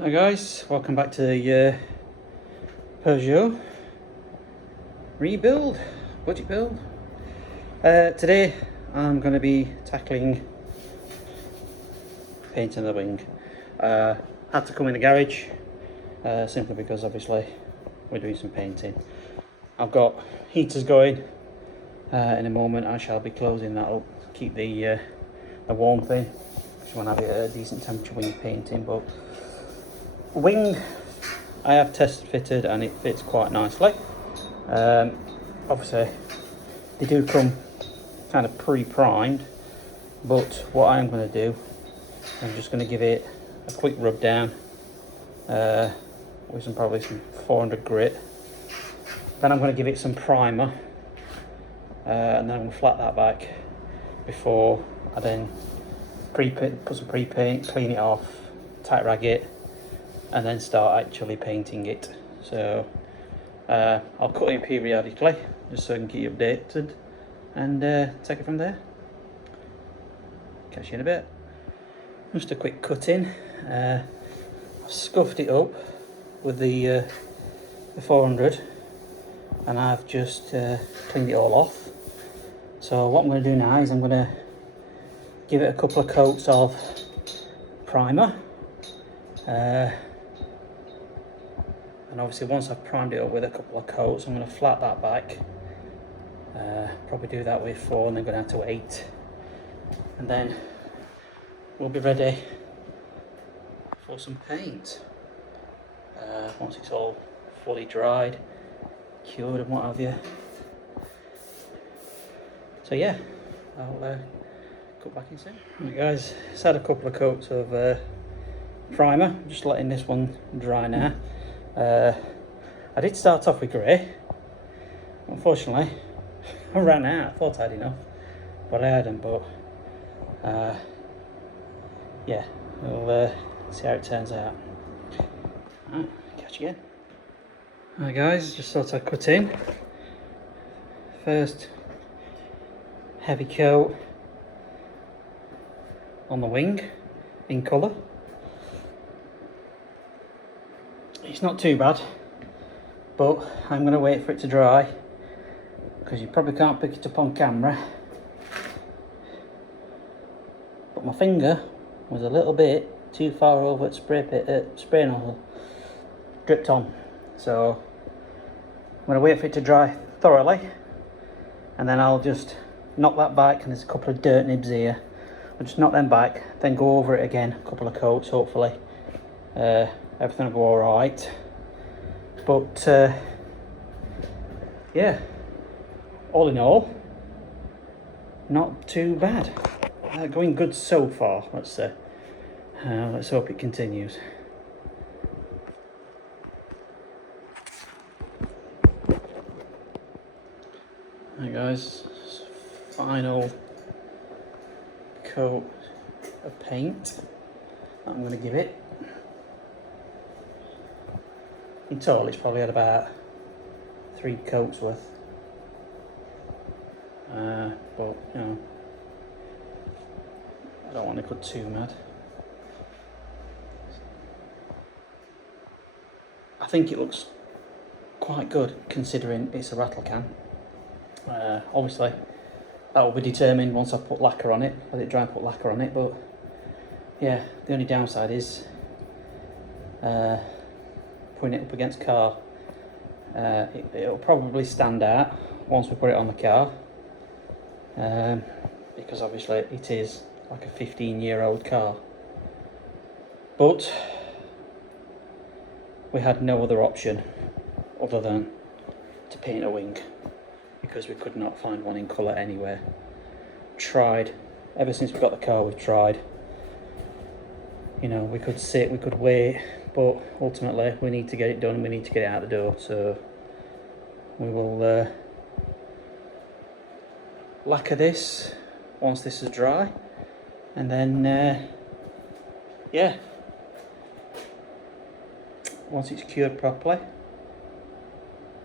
Hi guys, welcome back to the Peugeot rebuild, budget build. Today I'm going to be tackling painting the wing. Had to come in the garage simply because obviously we're doing some painting. I've got heaters going. In a moment I shall be closing that up to keep the warmth in, because you want to have it at a decent temperature when you're painting. But wing I have test fitted and it fits quite nicely. Obviously they do come kind of pre-primed, but what I am going to do, I'm just going to give it a quick rub down with probably some 400 grit. Then I'm going to give it some primer and then I'm going to flat that back before I then put some pre-paint, clean it off, tight rag it, and then start actually painting it. So I'll cut it periodically just so I can keep you updated and take it from there. Catch you in a bit. Just a quick cut in. I've scuffed it up with the 400 and I've just cleaned it all off. So what I'm going to do now is I'm going to give it a couple of coats of primer. And obviously once I've primed it up with a couple of coats, I'm going to flat that back. Probably do that with 4 and then go down to 8. And then we'll be ready for some paint. Once it's all fully dried, cured and what have you. So yeah, I'll cut back in soon. Right guys, just had a couple of coats of primer, just letting this one dry now. I did start off with grey. Unfortunately, I ran out. I thought I had enough, but I hadn't. But yeah, we'll see how it turns out. Alright, catch you again. Alright guys, just thought I'd cut in. First heavy coat on the wing in colour. It's not too bad, but I'm going to wait for it to dry because you probably can't pick it up on camera, but my finger was a little bit too far over at spray nozzle, dripped on. So I'm going to wait for it to dry thoroughly and then I'll just knock that back, and there's a couple of dirt nibs here. I'll just knock them back, then go over it again, a couple of coats hopefully. Everything will go alright. But yeah, all in all, not too bad. Going good so far, let's say. Let's hope it continues. Right guys, final coat of paint that I'm going to give it. In total it's probably had about 3 coats worth, but you know, I don't want to cut too mad. I think it looks quite good considering it's a rattle can. Obviously that will be determined once I put lacquer on it, let it dry and put lacquer on it, but yeah, the only downside is putting it up against car. It'll probably stand out once we put it on the car, because obviously it is like a 15-year-old car, but we had no other option other than to paint a wing because we could not find one in colour anywhere. Tried ever since we got the car, we've tried. You know, we could sit, we could wait, but ultimately we need to get it done and we need to get it out the door. So we will lacquer this once this is dry, and then yeah, once it's cured properly,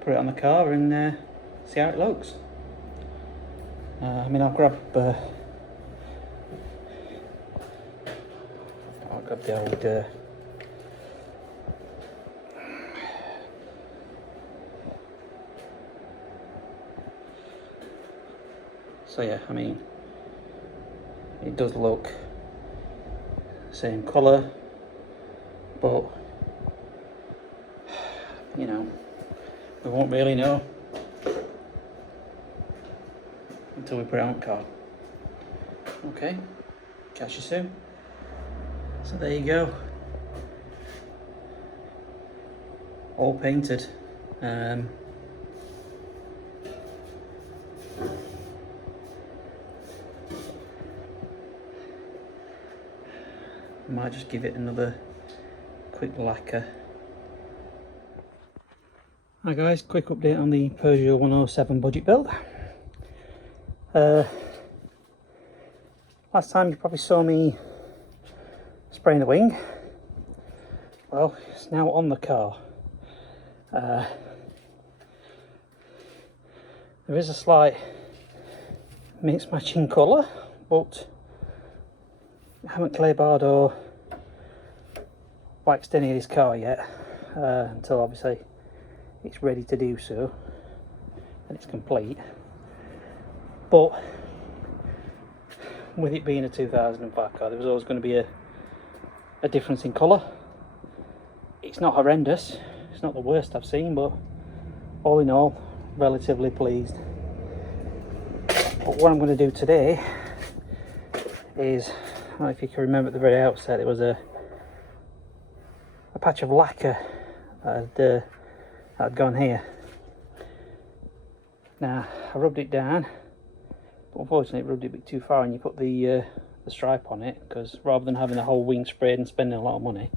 put it on the car and see how it looks. I mean, I'll grab the old So yeah, I mean, it does look same colour, but you know, we won't really know until we put it on the car. Okay, catch you soon. So there you go, all painted. Might just give it another quick lacquer. Hi guys, quick update on the Peugeot 107 budget build. Last time you probably saw me spraying the wing. Well, it's now on the car. There is a slight mixed matching colour, but I haven't clay barred or waxed any of this car yet, until obviously it's ready to do so and it's complete. But with it being a 2005 car, there was always going to be a difference in colour. It's not horrendous, it's not the worst I've seen, but all in all, relatively pleased. But what I'm going to do today is, I don't know if you can remember at the very outset, there was a patch of lacquer that had gone here. Now I rubbed it down, but unfortunately it rubbed it a bit too far, and you put the stripe on it, because rather than having the whole wing sprayed and spending a lot of money,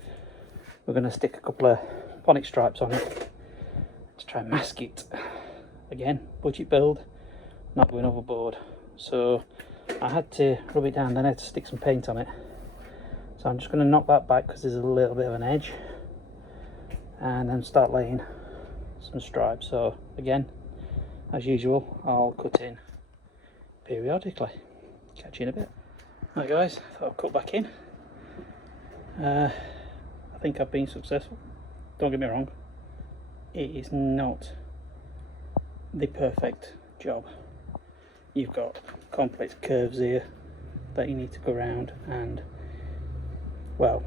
we're going to stick a couple of phonic stripes on it to try and mask it. Again, budget build, not going overboard. So I had to rub it down, then I had to stick some paint on it. So I'm just going to knock that back because there's a little bit of an edge, and then start laying some stripes. So again, as usual, I'll cut in periodically. Catch you in a bit. Right guys, I'll cut back in. I think I've been successful. Don't get me wrong, it is not the perfect job. You've got complex curves here that you need to go around, and well,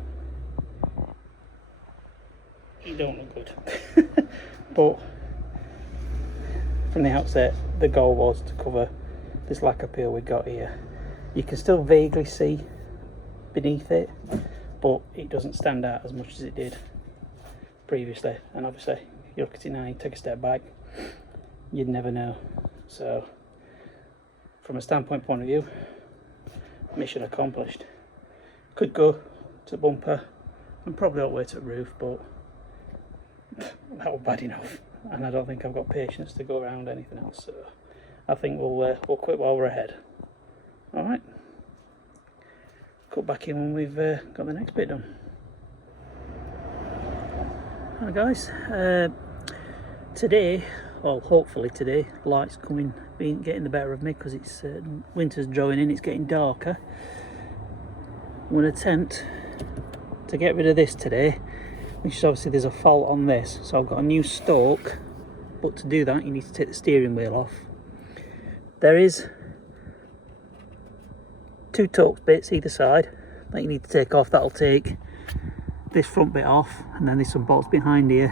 you don't look good. But from the outset, the goal was to cover this lacquer peel we got here. You can still vaguely see beneath it, but it doesn't stand out as much as it did previously. And obviously, if you look at it now, you take a step back, you'd never know. So from a standpoint point of view, mission accomplished. Could go to bumper and probably all the way to roof, but that was bad enough, and I don't think I've got patience to go around anything else. So I think we'll quit while we're ahead. All right, cut back in when we've got the next bit done. Hi guys, today, well hopefully today, light's getting the better of me because it's winter's drawing in, it's getting darker. I'm going to attempt to get rid of this today, which is obviously there's a fault on this, so I've got a new stalk, but to do that you need to take the steering wheel off. There is 2 torque bits either side that you need to take off. That'll take this front bit off, and then there's some bolts behind here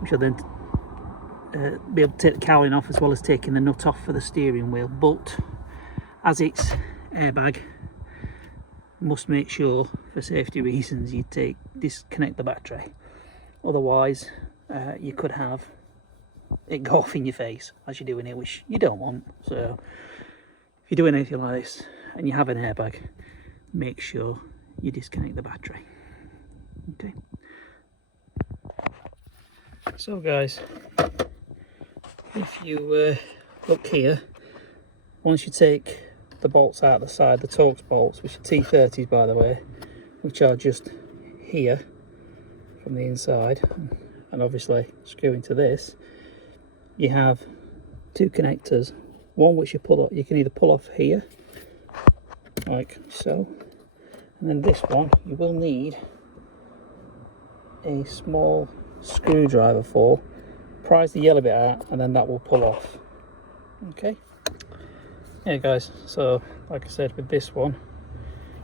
which will then be able to take the cowling off, as well as taking the nut off for the steering wheel. But as it's airbag, must make sure for safety reasons you disconnect the battery, otherwise you could have it go off in your face as you're doing it, which you don't want. So if you're doing anything like this and you have an airbag, make sure you disconnect the battery. Okay, so guys, if you look here, once you take the bolts out the side, the Torx bolts, which are T30s by the way, which are just here from the inside, and obviously screw into this, you have 2 connectors, one which you can either pull off here like so, and then this one you will need a small screwdriver for. Prise the yellow bit out and then that will pull off. Okay, Yeah guys, so like I said, with this one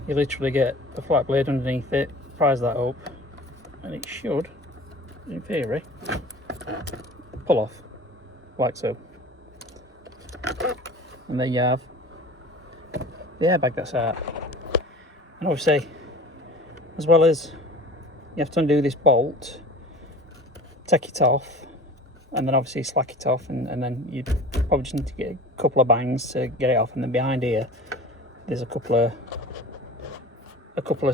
you literally get a flat blade underneath it, prise that up, and it should, in theory, pull off like so. And then you have the airbag that's out. And obviously, as well as you have to undo this bolt, take it off, and then obviously slack it off, and then you probably just need to get a couple of bangs to get it off. And then behind here there's a couple of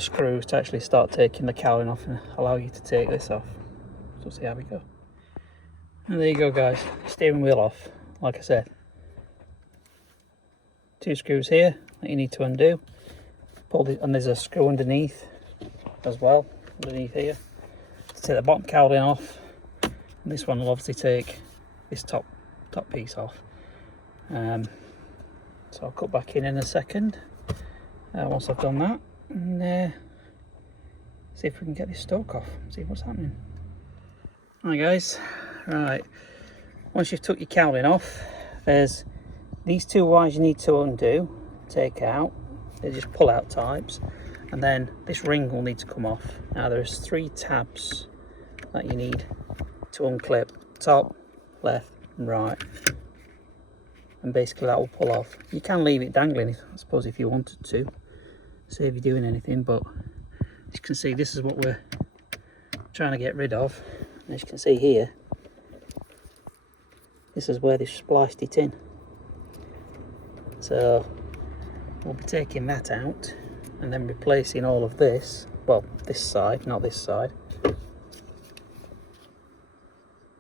screws to actually start taking the cowling off and allow you to take this off. So we'll see how we go. And there you go guys, steering wheel off. Like I said, 2 screws here that you need to undo. Pull the, and there's a screw underneath as well, underneath here, to take the bottom cowling off. And this one will obviously take this top piece off. So I'll cut back in a second once I've done that, and see if we can get this stalk off, see what's happening. Right guys, right, once you've took your cowling off, there's these 2 wires you need to undo, take out. They're just pull out types, and then this ring will need to come off. Now there's 3 tabs that you need to unclip, top, left and right, and basically that will pull off. You can leave it dangling, I suppose, if you wanted to save you doing anything, but as you can see, this is what we're trying to get rid of. And as you can see here, this is where they've spliced it in. So we'll be taking that out and then replacing all of this, well, this side, not this side,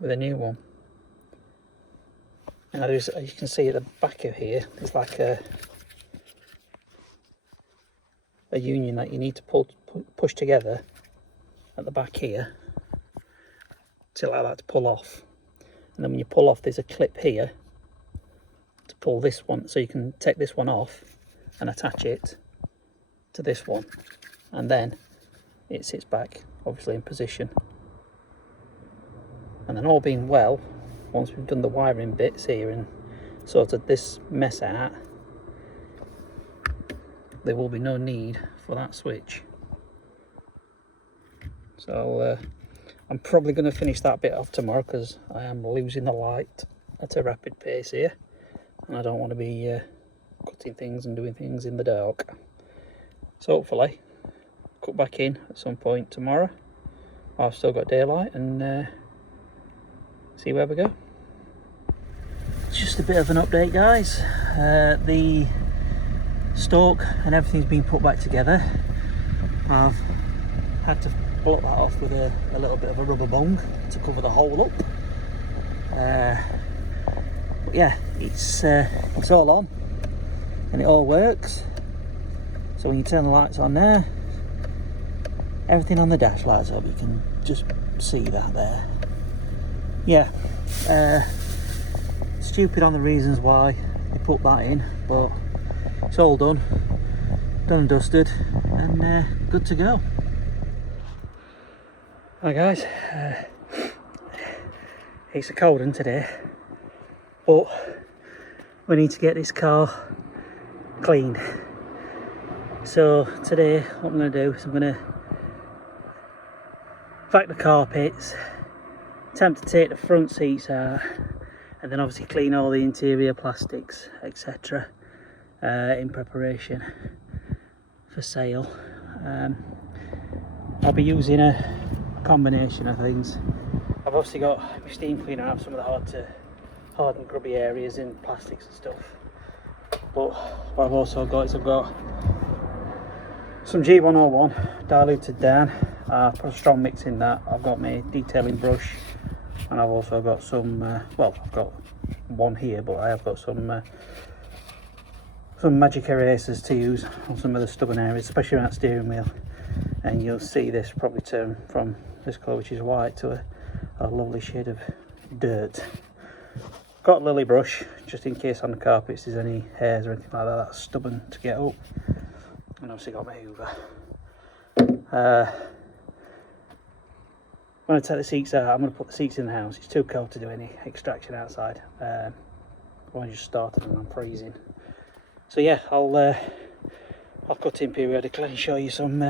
with a new one. Now there's, as you can see at the back of here, there's like a union that you need to push together at the back here to allow that to pull off. And then when you pull off, there's a clip here to pull this one, so you can take this one off and attach it to this one, and then it sits back obviously in position. And then all being well, once we've done the wiring bits here and sorted this mess out, there will be no need for that switch. So I'm probably going to finish that bit off tomorrow, because I am losing the light at a rapid pace here, and I don't want to be cutting things and doing things in the dark. So hopefully cut back in at some point tomorrow. I've still got daylight, and see where we go. Just a bit of an update guys. The stalk and everything's been put back together. I've had to block that off with a little bit of a rubber bung to cover the hole up. But yeah, it's all on and it all works. So when you turn the lights on there, everything on the dash lights up. You can just see that there. Yeah, stupid on the reasons why they put that in, but it's all done and dusted, and good to go. Hi guys, it's a cold one today, but we need to get this car cleaned. So today what I'm going to do is I'm going to vac the carpets, attempt to take the front seats out, and then obviously clean all the interior plastics, etc. In preparation for sale. I'll be using a combination of things. I've obviously got my steam cleaner out some of the hard and grubby areas in plastics and stuff, but what I've also got is I've got some G101 diluted down. I put a strong mix in that. I've got my detailing brush, and I've also got some well, I've got one here, but I have got some magic erasers to use on some of the stubborn areas, especially around the steering wheel. And you'll see this probably turn from this colour, which is white, to a lovely shade of dirt. Got a lily brush just in case on the carpets there's any hairs or anything like that that's stubborn to get up, and obviously got my hoover. When I take the seats out, I'm going to put the seats in the house. It's too cold to do any extraction outside. I just started and I'm freezing. So yeah, I'll cut in periodically and show you some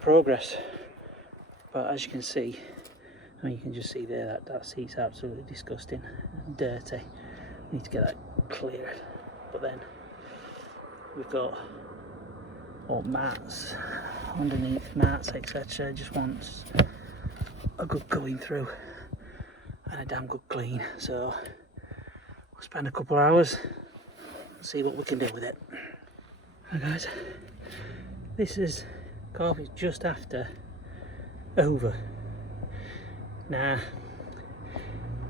progress. But as you can see, I mean, you can just see there that seat's absolutely disgusting and dirty. Need to get that cleared. But then we've got all mats underneath, mats, etc. Just wants a good going through and a damn good clean. So we'll spend a couple of hours and see what we can do with it. Right guys, this is carpet just after over. Now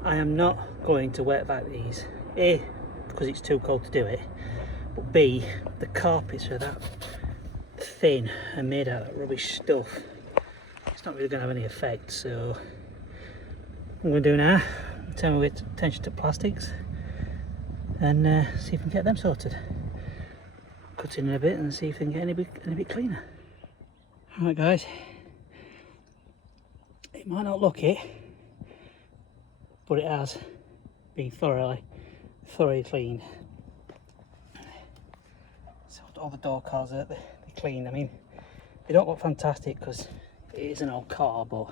I am not going to wet vac these, A, because it's too cold to do it, but B, the carpets are that thin and made out of that rubbish stuff, it's not really going to have any effect. So what I'm going to do now, turn my attention to plastics and see if we can get them sorted. Cut in a bit and see if we can get any bit cleaner. Alright guys, it might not look it, but it has been thoroughly cleaned. So all the door cars are cleaned. I mean, they don't look fantastic because it is an old car, but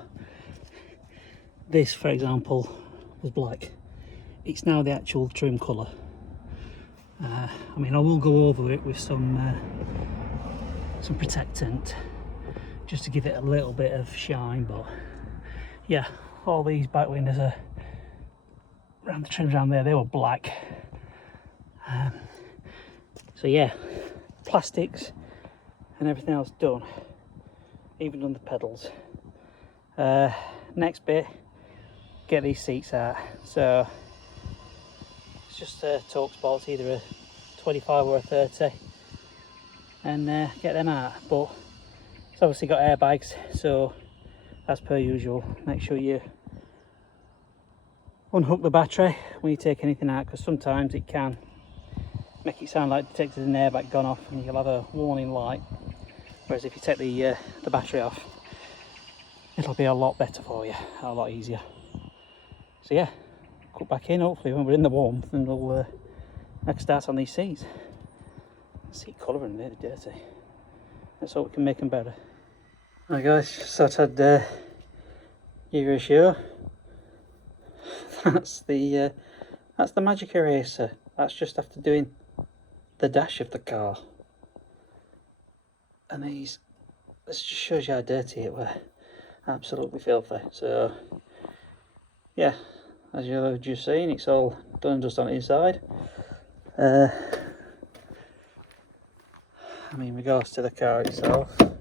this, for example, was black. It's now the actual trim colour. I mean, I will go over it with some protectant just to give it a little bit of shine, but yeah, all these back windows are around the trims around there, they were black. So yeah, plastics and everything else done, even done the pedals. Next bit, get these seats out. So it's just a torque sports, either a 25 or a 30, and get them out. But it's obviously got airbags, so as per usual, make sure you unhook the battery when you take anything out, because sometimes it can make it sound like detected an airbag gone off and you'll have a warning light, whereas if you take the battery off, it'll be a lot better for you, a lot easier. So yeah, cut back in hopefully when we're in the warmth, and we'll make a start on these seats. Seat colour in there, they're dirty. Let's hope we can make them better. Right guys, so I thought I'd give you a show. That's the magic eraser. That's just after doing the dash of the car. And this just shows you how dirty it were. Absolutely filthy. So yeah, as you've just seen, it's all done and dusted on the inside. I mean, in regards to the car itself, the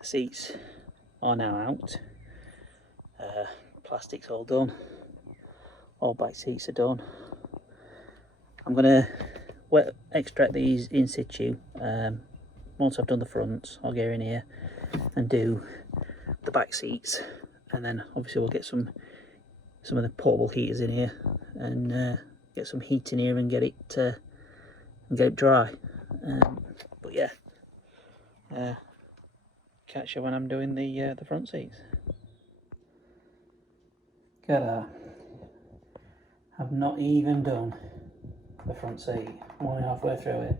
seats are now out. Plastic's all done. All back seats are done. I'm going to wet extract these in situ. Once I've done the fronts, I'll go in here and do the back seats, and then obviously we'll get some of the portable heaters in here and get some heat in here and get it dry. But yeah, catch you when I'm doing the front seats. Get that. I've not even done the front seat. I'm only halfway through it,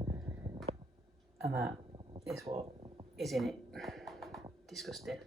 and that is what is in it. Disgusting.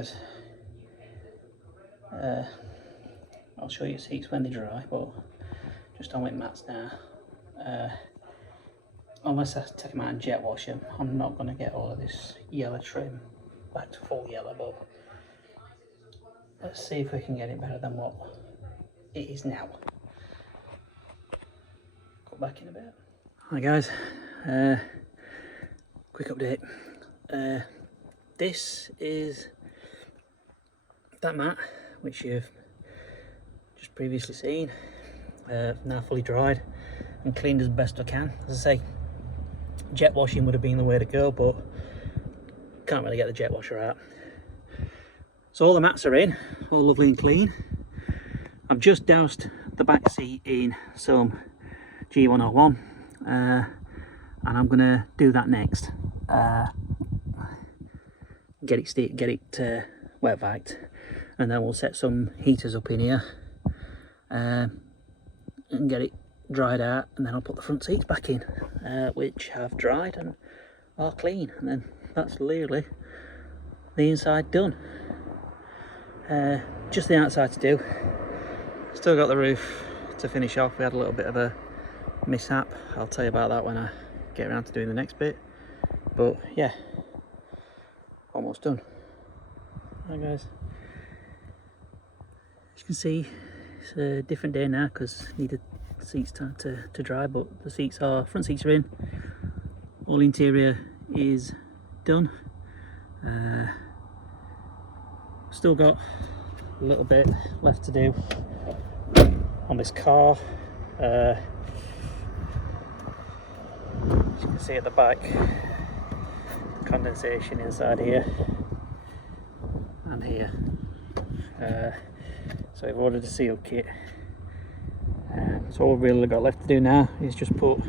guys, I'll show you seats when they dry, but just on with mats now. Unless I take them out and jet wash them, I'm not going to get all of this yellow trim back to full yellow, but let's see if we can get it better than what it is now. Go back in a bit. Hi guys, quick update. This is that mat which you've just previously seen, now fully dried and cleaned as best I can. As I say, jet washing would have been the way to go, but can't really get the jet washer out. So all the mats are in, all lovely and clean. I've just doused the back seat in some G101, and I'm gonna do that next. Get it wet vac, and then we'll set some heaters up in here and get it dried out, and then I'll put the front seats back in, which have dried and are clean, and then that's literally the inside done. Just the outside to do. Still got the roof to finish off. We had a little bit of a mishap. I'll tell you about that when I get around to doing the next bit, but yeah, almost done. Hi guys, as you can see, it's a different day now because needed seats time to dry, but the front seats are in, all interior is done. Still got a little bit left to do on this car. As you can see at the back, condensation inside here and here. So I've ordered a seal kit. So all we've really got left to do now is just put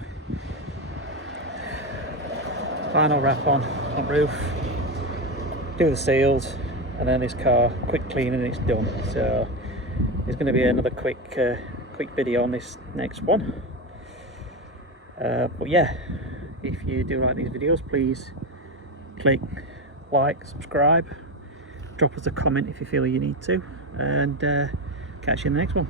final wrap on roof, do the seals, and then this car quick clean and it's done. So there's going to be another quick video on this next one. But yeah, if you do like these videos, please click like, subscribe, drop us a comment if you feel you need to, and catch you in the next one.